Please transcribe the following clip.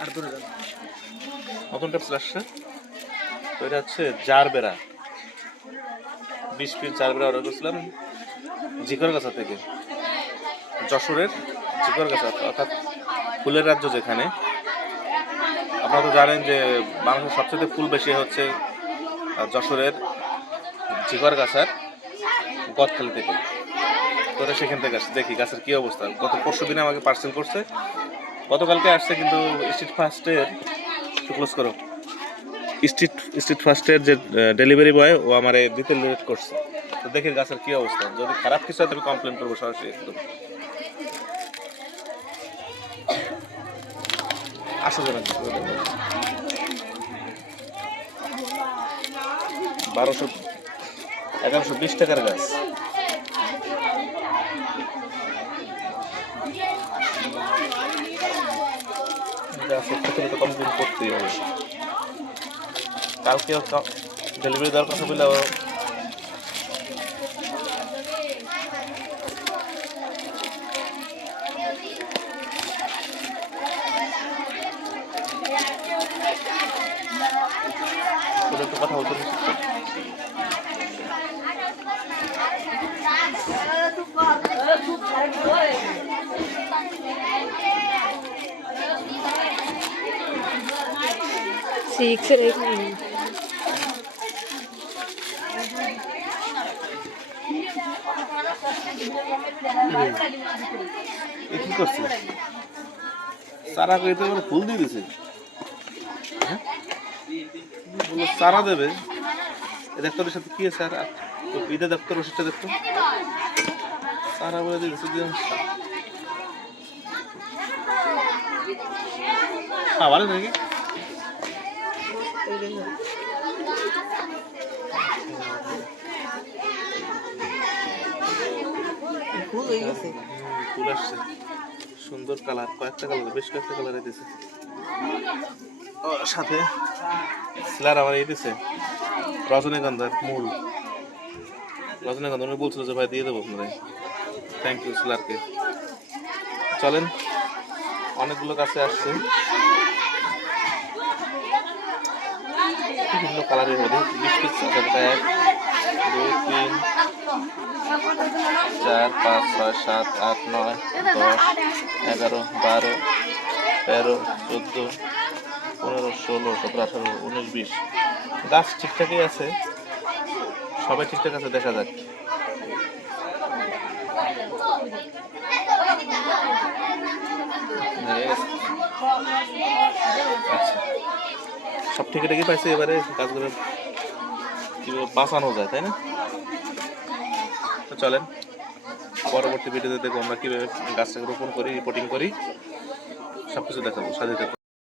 আর দূরে যান। নতুন ট্যাপস আসছে, তো এটা হচ্ছে জারবেরা, 20 পিস জারবেরা অর্ডার করছিলাম জিকরগাছা থেকে, যশোরের জিকরগাছা, অর্থাৎ ফুলের রাজ্য যেখানে। আপনারা তো জানেন যে বাংলাদেশের সবচেয়ে ফুল বেশি হচ্ছে যশোরের জিকরগাছার গদখালি থেকে। তো এটা সেখান থেকে আসছে, দেখি গাছের কী অবস্থা। গত পরশু দিনে আমাকে পার্সেল করছে, গতকালকে আসছে, কিন্তু স্ট্রিট ফার্স্টের ক্লোজ করো, স্ট্রিট ফার্স্টের যে ডেলিভারি বয় ও আমার দিতে লেট করছে। তো দেখি গাছের কী অবস্থা, যদি খারাপ কিছু হয় তবে কমপ্লেন করবো সরাসরি একদম। আসলে 1120 টাকার গাছ। গাছের ক্ষেত্রে তো কমপ্লেন করতেই হবে। কালকে ডেলিভারি দেওয়ার কথা বলে একটু কথা বলতে কি করছে, চারা কইতে ফুল দিয়ে দিছে, চারা দেবে। দপ্তরের সাথে কি আছে, আর ঈদের দপ্তর ওষুধটা দেখতো, চারা বলে দিয়েছে ভালো নাকি। ফুল আসছে, সুন্দর কালার, কয়েকটা কালার, বেশ কয়েকটা কালার দিতেছে। সাথে সিলার আমার এই দিছে রজনীগন্ধার মূল, রজনীগন্ধা উনি বলছিল যে ভাই দিয়ে দেবো আপনারা। থ্যাংক ইউ সিলারকে। চলেন, অনেকগুলো কাছে আসছে, বিভিন্ন কালারের মধ্যে 20 পিস আছে। 1 2 3 4 5 6 7 8 9 10 11 12 13 14 15 16 17 18 19 20। গাছ ঠিকঠাকই আছে, সবাই ঠিকঠাক আছে, দেখা যাক। আচ্ছা, সব ঠিকঠাকই পাইছে, এবারে গাছগুলো কীভাবে বাঁচানো যায়, তাই না? তো চলেন, পরবর্তী ভিডিওতে দেখবো আমরা কীভাবে গাছটাকে রোপণ করি, রিপোর্টিং করি, সব কিছু দেখাবো, সাথে থাকবো।